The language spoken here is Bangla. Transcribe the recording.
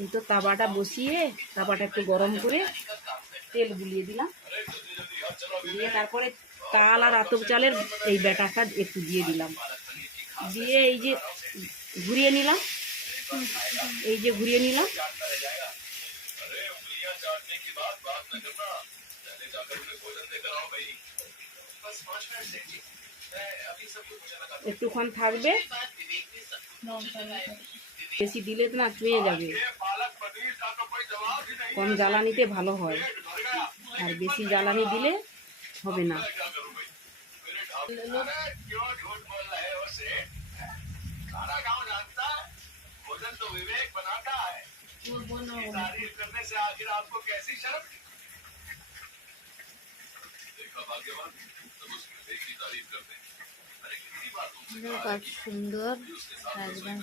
এই তো তাওয়াটা বসিয়ে তাওয়াটা একটু গরম করে তেল গুলিয়ে দিলাম, দিয়ে তারপরে তাল আর আতপ চালের এই ব্যাটারটা একটু দিয়ে দিলাম, দিয়ে এই যে ঘুরিয়ে নিলাম, এই যে ঘুরিয়ে নিলাম। একটুক্ষণ থাকবে, বেশি দিলে তো না চুয়ে যাবে, কম জ্বালানিতে ভালো হয়, আর বেশি জ্বালানি দিলে হবে না। সুন্দর একদম।